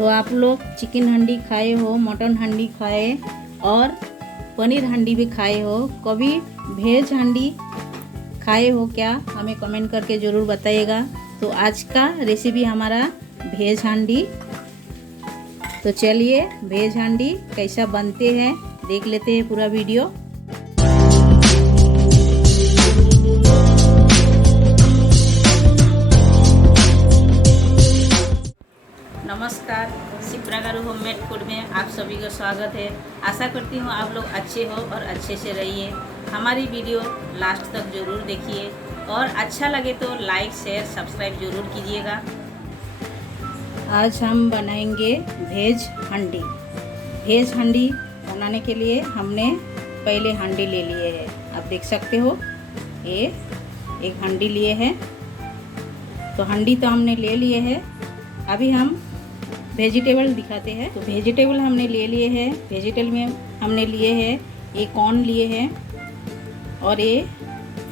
तो आप लोग चिकन हांडी खाए हो, मटन हांडी खाए और पनीर हांडी भी खाए हो, कभी वेज हांडी खाए हो क्या? हमें कमेंट करके ज़रूर बताइएगा। तो आज का रेसिपी हमारा वेज हांडी। तो चलिए वेज हांडी कैसा बनते हैं देख लेते हैं पूरा वीडियो। नमस्कार, शिप्रा गारू होममेड फूड में आप सभी का स्वागत है। आशा करती हूँ आप लोग अच्छे हो और अच्छे से रहिए। हमारी वीडियो लास्ट तक ज़रूर देखिए और अच्छा लगे तो लाइक शेयर सब्सक्राइब ज़रूर कीजिएगा। आज हम बनाएंगे वेज हांडी। वेज हांडी बनाने के लिए हमने पहले हांडी ले लिए है, आप देख सकते हो ये एक हांडी लिए हैं। तो हांडी तो हमने ले लिए है। अभी हम वेजिटेबल दिखाते हैं। तो वेजिटेबल हमने ले लिए हैं। वेजिटेबल में हमने लिए हैं ये कॉर्न लिए हैं और ये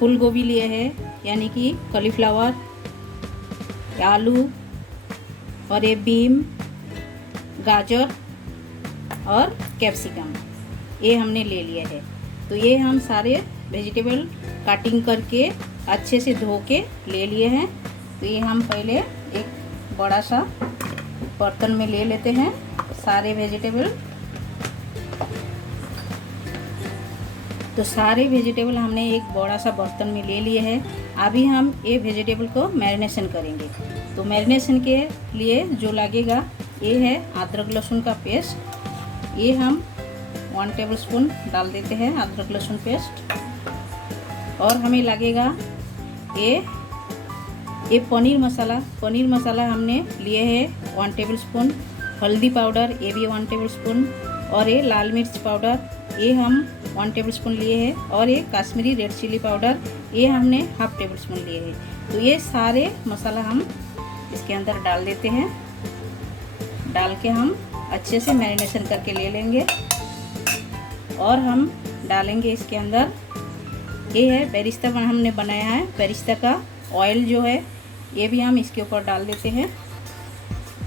फूल गोभी लिए हैं, यानी कि कॉलीफ्लावर, आलू और ये बीम, गाजर और कैप्सिकम ये हमने ले लिए है। तो ये हम सारे वेजिटेबल कटिंग करके अच्छे से धो के ले लिए हैं। तो ये हम पहले एक बड़ा सा बर्तन में ले लेते हैं सारे वेजिटेबल। तो सारे वेजिटेबल हमने एक बड़ा सा बर्तन में ले लिए हैं। अभी हम ये वेजिटेबल को मैरिनेशन करेंगे। तो मैरिनेशन के लिए जो लगेगा ये है अदरक लहसुन का पेस्ट। ये हम 1 टेबलस्पून डाल देते हैं अदरक लहसुन पेस्ट। और हमें लगेगा ये पनीर मसाला हमने लिए है 1 टेबलस्पून। हल्दी पाउडर ये भी 1 टेबलस्पून। और ये लाल मिर्च पाउडर ये हम 1 टेबलस्पून लिए हैं। और ये कश्मीरी रेड चिली पाउडर ये हमने ½ टेबलस्पून लिए हैं। तो ये सारे मसाला हम इसके अंदर डाल देते हैं। डाल के हम अच्छे से मैरिनेशन करके ले लेंगे। और हम डालेंगे इसके अंदर ये है बेरिस्ता हमने बनाया है, बेरिस्ता का ऑयल जो है ये भी हम इसके ऊपर डाल देते हैं।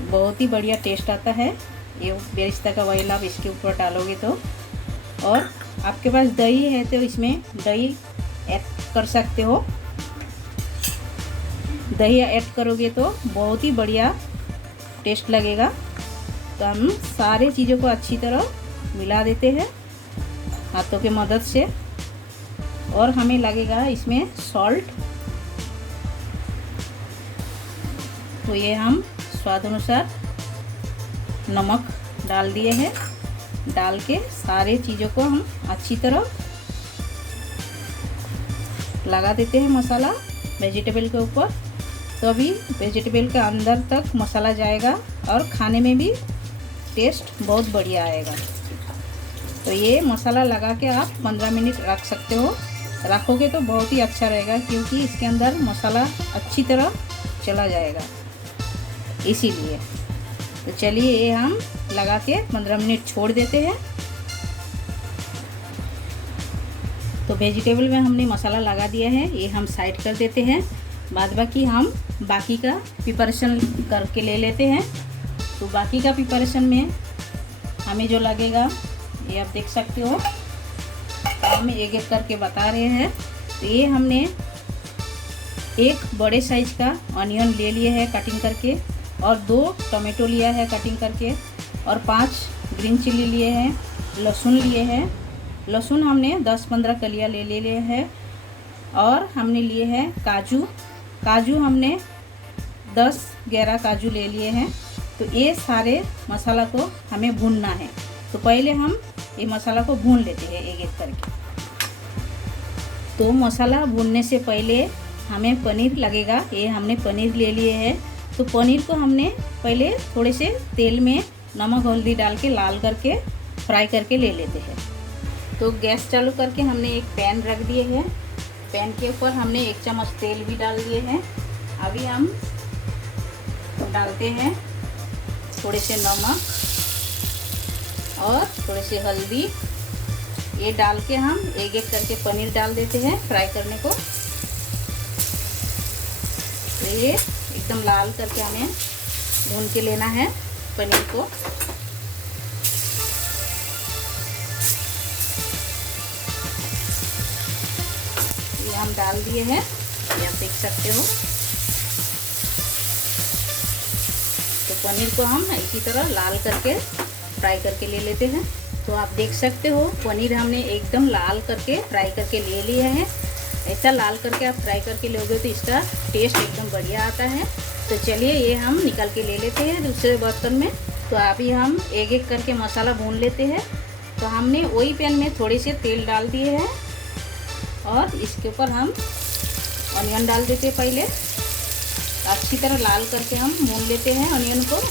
बहुत ही बढ़िया टेस्ट आता है ये बेरिस्ता का ऑयल आप इसके ऊपर डालोगे तो। और आपके पास दही है तो इसमें दही ऐड कर सकते हो। दही ऐड करोगे तो बहुत ही बढ़िया टेस्ट लगेगा। तो हम सारे चीज़ों को अच्छी तरह मिला देते हैं हाथों की मदद से। और हमें लगेगा इसमें सॉल्ट। तो ये हम स्वाद अनुसार नमक डाल दिए हैं। डाल के सारे चीज़ों को हम अच्छी तरह लगा देते हैं मसाला वेजिटेबल के ऊपर। तो अभी वेजिटेबल के अंदर तक मसाला जाएगा और खाने में भी टेस्ट बहुत बढ़िया आएगा। तो ये मसाला लगा के आप 15 मिनट रख सकते हो। रखोगे तो बहुत ही अच्छा रहेगा, क्योंकि इसके अंदर मसाला अच्छी तरह चला जाएगा इसीलिए। तो चलिए ये हम लगा के 15 मिनट छोड़ देते हैं। तो वेजिटेबल में हमने मसाला लगा दिया है, ये हम साइड कर देते हैं। बाद बाकी हम बाकी का प्रिपरेशन करके ले लेते हैं। तो बाकी का प्रिपरेशन में हमें जो लगेगा ये आप देख सकते हो। तो हम एक एक करके बता रहे हैं। तो ये हमने एक बड़े साइज का ऑनियन ले लिए है कटिंग करके, और 2 टमाटो लिया है कटिंग करके, और 5 ग्रीन चिली लिए हैं। लहसुन लिए हैं। लहसुन हमने 10-15 कलियाँ ले लिए हैं। और हमने लिए हैं काजू हमने 10-11 काजू ले लिए हैं। तो ये सारे मसाला को हमें भूनना है। तो पहले हम ये मसाला को भून लेते हैं एक एक करके। तो मसाला भूनने से पहले हमें पनीर लगेगा। ये हमने पनीर ले लिए हैं। तो पनीर को हमने पहले थोड़े से तेल में नमक हल्दी डाल के लाल करके फ्राई करके ले लेते हैं। तो गैस चालू करके हमने एक पैन रख दिए हैं। पैन के ऊपर हमने 1 चम्मच तेल भी डाल दिए हैं। अभी हम डालते हैं थोड़े से नमक और थोड़े से हल्दी। ये डाल के हम एक एक करके पनीर डाल देते हैं फ्राई करने को। तो ये एकदम लाल करके हमें भून के लेना है। पनीर को। ये हम डाल दिए हैं, ये आप देख सकते हो। तो पनीर को हम इसी तरह लाल करके फ्राई करके ले लेते हैं। तो आप देख सकते हो पनीर हमने एकदम लाल करके फ्राई करके ले लिया है। ऐसा लाल करके आप फ्राई करके लोगे तो इसका टेस्ट एकदम बढ़िया आता है। तो चलिए ये हम निकाल के ले लेते हैं दूसरे बर्तन में। तो अभी हम एक एक करके मसाला भून लेते हैं। तो हमने वही पैन में थोड़े से तेल डाल दिए हैं और इसके ऊपर हम ऑनियन डाल देते हैं। पहले अच्छी तरह लाल करके हम भून लेते हैं ऑनियन को।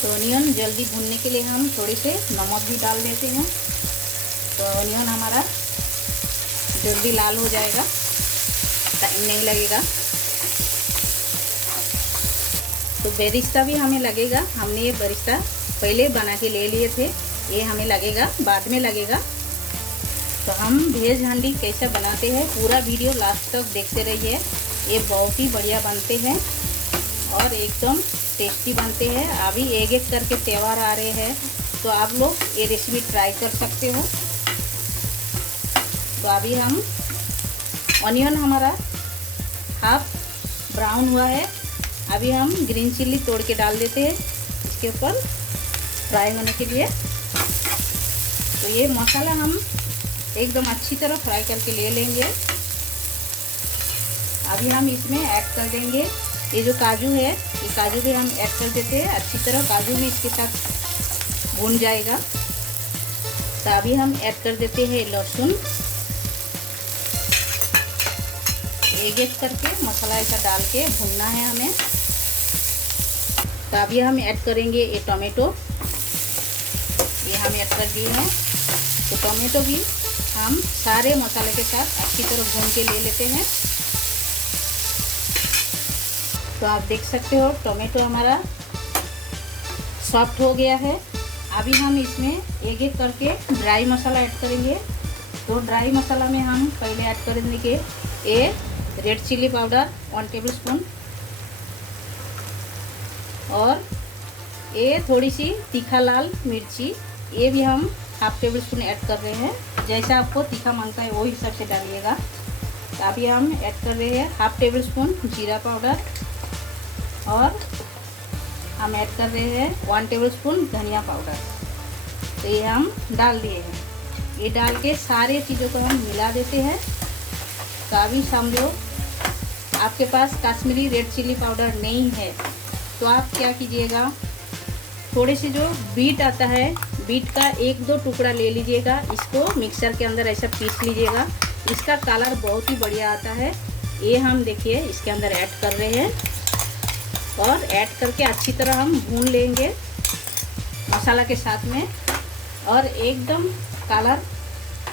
तो ऑनियन जल्दी भूनने के लिए हम थोड़े से नमक भी डाल देते हैं। तो ऑनियन हमारा जल्दी लाल हो जाएगा, टाइम नहीं लगेगा। तो बेरिस्ता भी हमें लगेगा, हमने ये बेरिस्ता पहले बना के ले लिए थे, ये हमें लगेगा, बाद में लगेगा। तो हम वेज हांडी कैसे बनाते हैं पूरा वीडियो लास्ट तक देखते रहिए। ये बहुत ही बढ़िया बनते हैं और एकदम टेस्टी बनते हैं। अभी एक एक करके त्यौहार आ रहे हैं तो आप लोग ये रेसिपी ट्राई कर सकते हो। तो अभी हम ऑनियन हमारा हाफ ब्राउन हुआ है, अभी हम ग्रीन चिल्ली तोड़ के डाल देते हैं इसके ऊपर फ्राई होने के लिए। तो ये मसाला हम एकदम अच्छी तरह फ्राई करके ले लेंगे। अभी हम इसमें ऐड कर देंगे ये जो काजू है, ये काजू भी हम ऐड कर देते हैं। अच्छी तरह काजू भी इसके साथ भून जाएगा। तो अभी हम ऐड कर देते हैं लहसुन। एक एक करके मसाला ऐसा डाल के भूनना है हमें। तो अभी हम ऐड करेंगे ये टोमेटो, ये हम ऐड कर दिए हैं। तो टोमेटो भी हम सारे मसाले के साथ अच्छी तरह भून के ले लेते हैं। तो आप देख सकते हो टोमेटो हमारा सॉफ्ट हो गया है। अभी हम इसमें एक एक करके ड्राई मसाला ऐड करेंगे। तो ड्राई मसाला में हम पहले ऐड करेंगे कि ये red chilli powder 1 table spoon और ये थोड़ी सी तीखा लाल मिर्ची, ये भी हम हाफ टेबल स्पून ऐड कर रहे हैं। जैसा आपको तीखा मांगता है वो हिसाब से डालिएगा। तो अभी हम ऐड कर रहे हैं हाफ टेबल स्पून जीरा पाउडर और हम ऐड कर रहे हैं 1 टेबल स्पून धनिया पाउडर। तो ये हम डाल दिए हैं। ये डाल के सारे चीज़ों को हम मिला देते हैं। तो अभी समझो आपके पास कश्मीरी रेड चिल्ली पाउडर नहीं है तो आप क्या कीजिएगा, थोड़े से जो बीट आता है, बीट का 1-2 टुकड़ा ले लीजिएगा, इसको मिक्सर के अंदर ऐसा पीस लीजिएगा। इसका कलर बहुत ही बढ़िया आता है। ये हम देखिए इसके अंदर ऐड कर रहे हैं और ऐड करके अच्छी तरह हम भून लेंगे मसाला के साथ में। और एकदम कलर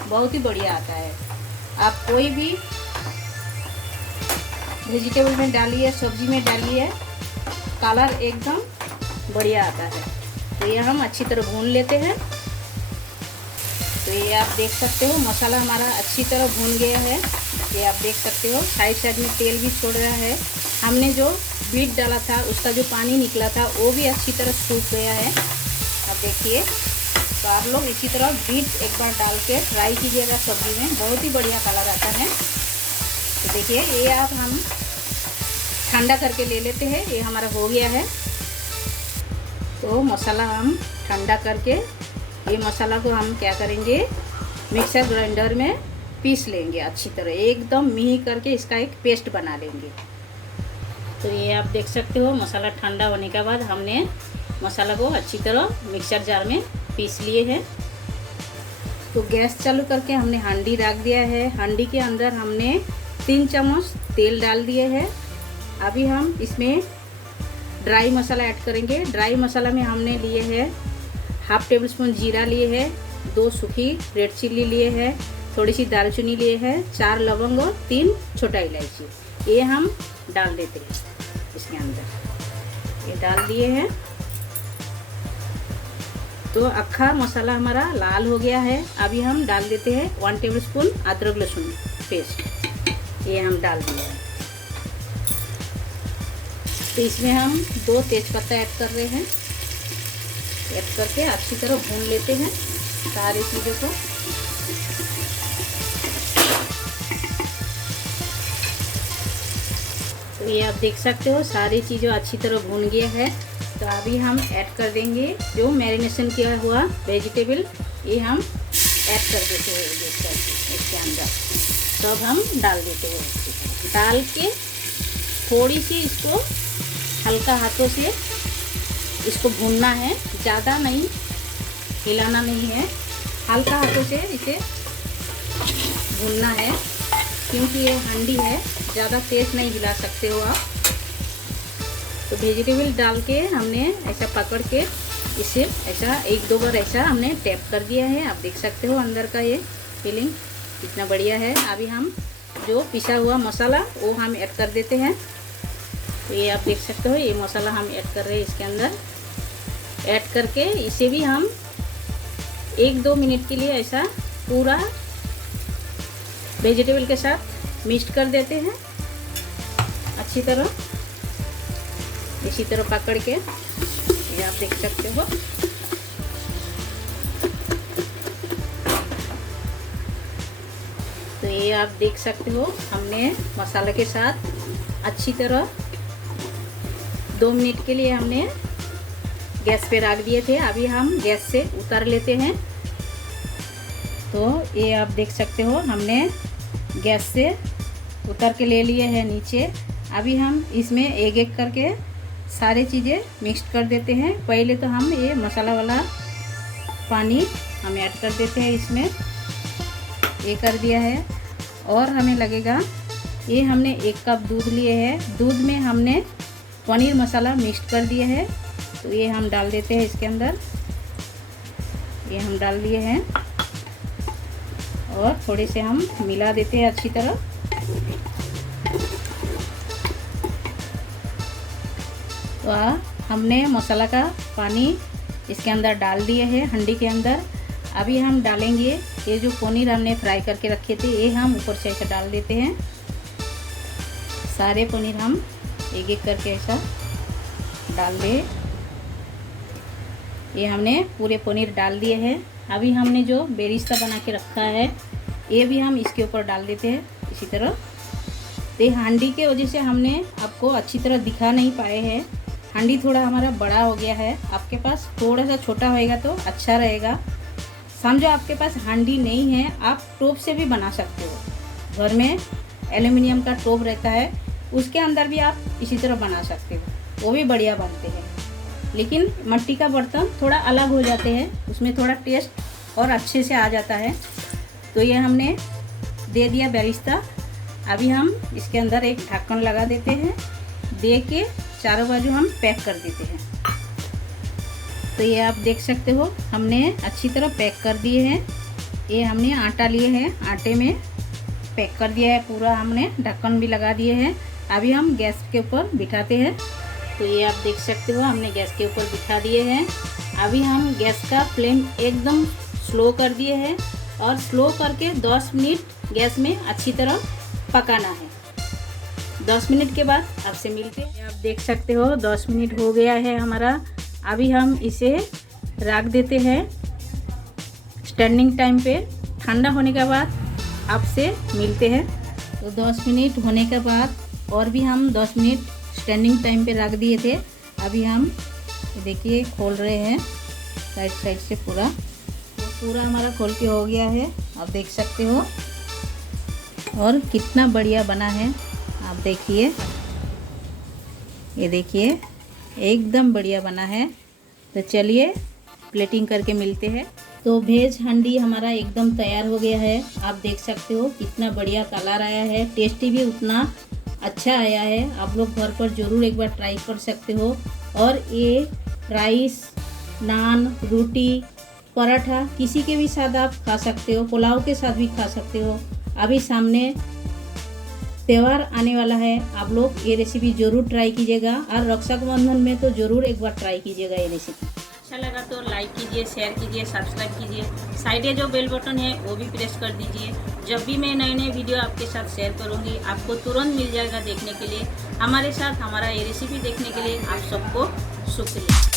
बहुत ही बढ़िया आता है। आप कोई भी वेजिटेबल में डालिए, सब्जी में डालिए, कलर एकदम बढ़िया आता है। तो ये हम अच्छी तरह भून लेते हैं। तो ये आप देख सकते हो मसाला हमारा अच्छी तरह भून गया है। ये आप देख सकते हो साइड साइड में तेल भी छोड़ रहा है। हमने जो बीट डाला था उसका जो पानी निकला था वो भी अच्छी तरह सूख गया है। अब देखिए, तो आप लोग इसी तरह बीट एक बार डाल के ट्राई कीजिएगा सब्जी में, बहुत ही बढ़िया कलर आता है। तो देखिए ये आप हम ठंडा करके ले लेते हैं। ये हमारा हो गया है। तो मसाला हम ठंडा करके ये मसाला को हम क्या करेंगे, मिक्सर ग्राइंडर में पीस लेंगे अच्छी तरह, एकदम मिही करके इसका एक पेस्ट बना लेंगे। तो ये आप देख सकते हो मसाला ठंडा होने के बाद हमने मसाला को अच्छी तरह मिक्सर जार में पीस लिए हैं। तो गैस चालू करके हमने हांडी रख दिया है। हांडी के अंदर हमने 3 चम्मच तेल डाल दिए हैं। अभी हम इसमें ड्राई मसाला ऐड करेंगे। ड्राई मसाला में हमने लिए हैं हाफ टेबल स्पून जीरा लिए हैं, 2 सूखी रेड चिल्ली लिए हैं, थोड़ी सी दालचीनी लिए हैं, 4 लवंग और 3 छोटा इलायची। ये हम डाल देते हैं इसके अंदर। ये डाल दिए हैं। तो अक्खा मसाला हमारा लाल हो गया है। अभी हम डाल देते हैं 1 टेबल स्पून अदरक लहसुन पेस्ट, ये हम डाल दिए हैं। तो इसमें हम 2 तेज़पत्ता ऐड कर रहे हैं। ऐड करके अच्छी तरह भून लेते हैं सारी चीज़ों को। तो ये आप देख सकते हो सारी चीज़ें अच्छी तरह भून गया है। तो अभी हम ऐड कर देंगे जो मैरिनेशन किया हुआ वेजिटेबल, ये हम ऐड कर देते हैं इसके अंदर। तो अब हम डाल देते हैं। डाल के थोड़ी सी इसको हल्का हाथों से इसको भूनना है, ज़्यादा नहीं हिलाना नहीं है, हल्का हाथों से इसे भूनना है, क्योंकि ये हांडी है, ज़्यादा तेज नहीं हिला सकते हो आप। तो वेजिटेबल डाल के हमने ऐसा पकड़ के इसे ऐसा 1-2 बार ऐसा हमने टैप कर दिया है। आप देख सकते हो अंदर का ये फीलिंग कितना बढ़िया है। अभी हम जो पिसा हुआ मसाला वो हम ऐड कर देते हैं। तो ये आप देख सकते हो ये मसाला हम ऐड कर रहे हैं इसके अंदर। ऐड करके इसे भी हम 1-2 मिनट के लिए ऐसा पूरा वेजिटेबल के साथ मिक्स कर देते हैं अच्छी तरह, इसी तरह पकड़ के। ये आप देख सकते हो। तो ये आप देख सकते हो हमने मसाले के साथ अच्छी तरह 2 मिनट के लिए हमने गैस पे रख दिए थे। अभी हम गैस से उतार लेते हैं। तो ये आप देख सकते हो हमने गैस से उतार के ले लिए हैं नीचे। अभी हम इसमें एक करके सारे चीज़ें मिक्स कर देते हैं। पहले तो हम ये मसाला वाला पानी हम ऐड कर देते हैं इसमें, ये कर दिया है। और हमें लगेगा ये हमने 1 कप दूध लिए हैं, दूध में हमने पनीर मसाला मिक्स कर दिया है। तो ये हम डाल देते हैं इसके अंदर, ये हम डाल दिए हैं और थोड़े से हम मिला देते हैं अच्छी तरह। तो हमने मसाला का पानी इसके अंदर डाल दिए हैं हांडी के अंदर। अभी हम डालेंगे ये जो पनीर हमने फ्राई करके रखे थे, ये हम ऊपर से ऐसा डाल देते हैं। सारे पनीर हम एक करके ऐसा डाल दे। ये हमने पूरे पनीर डाल दिए हैं। अभी हमने जो बेरिस्ता बना के रखा है ये भी हम इसके ऊपर डाल देते हैं इसी तरह। तो हांडी के वजह से हमने आपको अच्छी तरह दिखा नहीं पाए हैं। हांडी थोड़ा हमारा बड़ा हो गया है, आपके पास थोड़ा सा छोटा होएगा तो अच्छा रहेगा। समझो आपके पास हांडी नहीं है, आप टोप से भी बना सकते हो। घर में एल्युमिनियम का टोप रहता है, उसके अंदर भी आप इसी तरह बना सकते हो, वो भी बढ़िया बनते हैं। लेकिन मिट्टी का बर्तन थोड़ा अलग हो जाते हैं, उसमें थोड़ा टेस्ट और अच्छे से आ जाता है। तो ये हमने दे दिया बेरिस्ता। अभी हम इसके अंदर एक ढक्कन लगा देते हैं, दे के चारों बाजू हम पैक कर देते हैं। तो ये आप देख सकते हो हमने अच्छी तरह पैक कर दिए हैं। ये हमने आटा लिए हैं, आटे में पैक कर दिया है पूरा, हमने ढक्कन भी लगा दिए हैं। अभी हम गैस के ऊपर बिठाते हैं। तो ये आप देख सकते हो हमने गैस के ऊपर बिठा दिए हैं। अभी हम गैस का फ्लेम एकदम स्लो कर दिए हैं और स्लो करके 10 मिनट गैस में अच्छी तरह पकाना है। 10 मिनट के बाद आपसे मिलते हैं। आप देख सकते हो 10 मिनट हो गया है हमारा। अभी हम इसे रख देते हैं स्टैंडिंग टाइम पे। ठंडा होने के बाद आपसे मिलते हैं। तो 10 मिनट होने के बाद और भी हम 10 मिनट स्टैंडिंग टाइम पे रख दिए थे। अभी हम देखिए खोल रहे हैं साइड से पूरा हमारा खोल के हो गया है, आप देख सकते हो। और कितना बढ़िया बना है आप देखिए, ये देखिए एकदम बढ़िया बना है। तो चलिए प्लेटिंग करके मिलते हैं। तो वेज हांडी हमारा एकदम तैयार हो गया है। आप देख सकते हो कितना बढ़िया कलर आया है, टेस्टी भी उतना अच्छा आया है। आप लोग घर पर ज़रूर एक बार ट्राई कर सकते हो। और ये राइस, नान, रोटी, पराठा किसी के भी साथ आप खा सकते हो, पुलाव के साथ भी खा सकते हो। अभी सामने त्यौहार आने वाला है, आप लोग ये रेसिपी ज़रूर ट्राई कीजिएगा। और रक्षाबंधन में तो ज़रूर एक बार ट्राई कीजिएगा ये रेसिपी। अच्छा लगा तो लाइक कीजिए, शेयर कीजिए, सब्सक्राइब कीजिए। साइड में जो बेल बटन है वो भी प्रेस कर दीजिए। जब भी मैं नए नए वीडियो आपके साथ शेयर करूँगी आपको तुरंत मिल जाएगा देखने के लिए। हमारे साथ हमारा ये रेसिपी देखने के लिए आप सबको शुक्रिया।